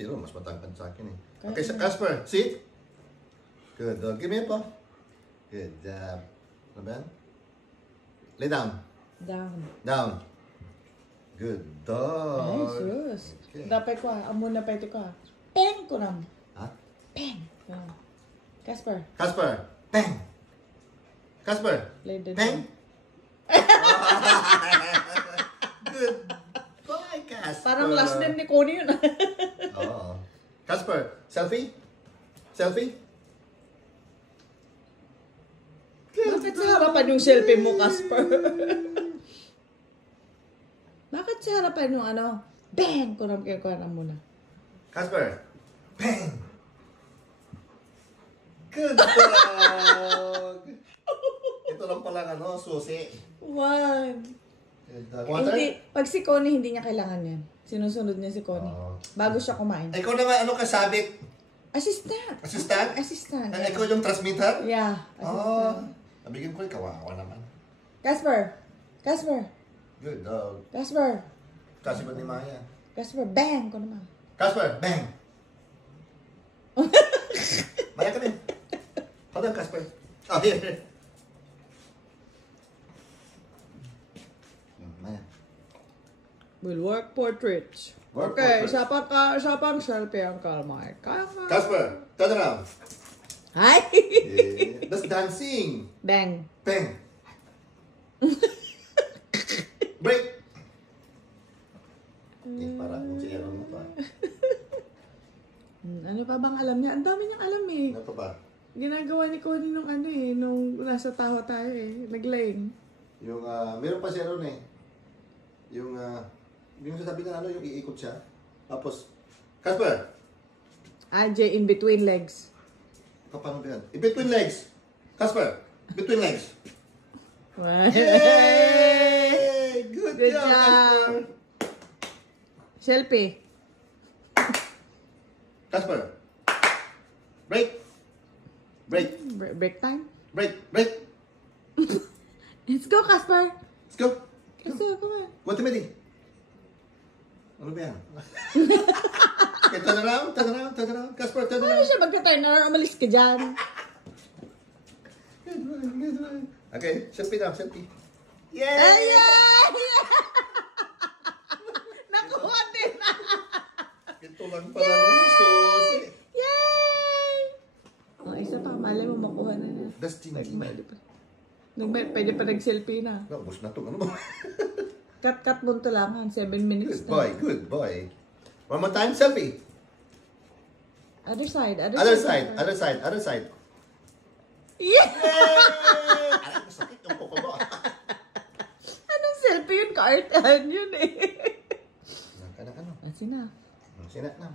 Sino? Mas matangkad sa akin eh. Okay, Casper, sit. Good dog. Give me a paw. Good job. Ano ba yan? Lay down. Down. Down. Good dog. Ay, sus. Okay. Dapat ko amo na pwede ko Peng ko nam. Ha? Peng. Casper. Casper. Bang. Casper. Lay the Bang. Good boy, Casper. Parang last name ni Connie yun. Oo. Casper, selfie? Selfie? Bakit sa harapan yung selfie mo, Casper? Bakit sa harapan yung ano? Bang! Kunam kayo muna. Casper. Bang. Good dog. Ito lang palang susi. One. Good dog. Water? Hindi, pag si Connie, hindi niya kailangan yan. Sinusunod niya si Connie. Bago siya kumain. Ikaw naman, kasabit? Assistant. Assistant? Assistant. Ikaw yung transmitter? Yeah. Assistant. Nabigyan ko yung kawawa naman. Casper. Casper. Good dog. Casper. Kasi ba ni Maya? Casper, bang ko naman. Casper, bang! Maya ka din. Hold on, Casper. Oh, here. Maya. Will work portraits. Work Okay, portraits. siya pang selfie ang kalmay. Casper, turn around. Hi! Yeah. That's dancing. Bang. Bang. Break. Para kung siya mo pa. Ano pa bang alam niya? Ang dami niyang alam eh. Ano pa ba? Ginagawa ni Connie nung nung nasa tawa tayo eh. Naglaying. Yung, meron pa siya ron eh. Yung sasabi na yung iikot siya. Tapos, Casper! AJ in between legs. Paano ba yan? In between legs! Casper! Between legs! Wow. Yay! Good Good job, job. Casper! Selfie. Casper! Break! Break! Break time. Break! Break! Let's go, Casper. Let's go! Let's go, come on. What the minute? Ano ba yan? Okay, turn around, turn around, turn around. Casper, turn Paano around. siya magka-turn around? Umalis ka dyan. Good one, good one. Okay, selfie now, selfie. Yay! Yay! Nakuha din na. Ito lang pala ng susi. Yay! Oh, isa pa. Malay mo makuha na na. Dusty na. Pwede pa nag-selfie na. Ubus na ito. Ano ba? Cut mo ito lang. 7 minutes Good boy, good boy. One more time, selfie. Other side. Other side, other side, other side. Yeah! Yay! Aray, masakit yung kuko mo. Anong selfie yun? Ka-artahan yun eh. Ano? Asin na. Sinat na.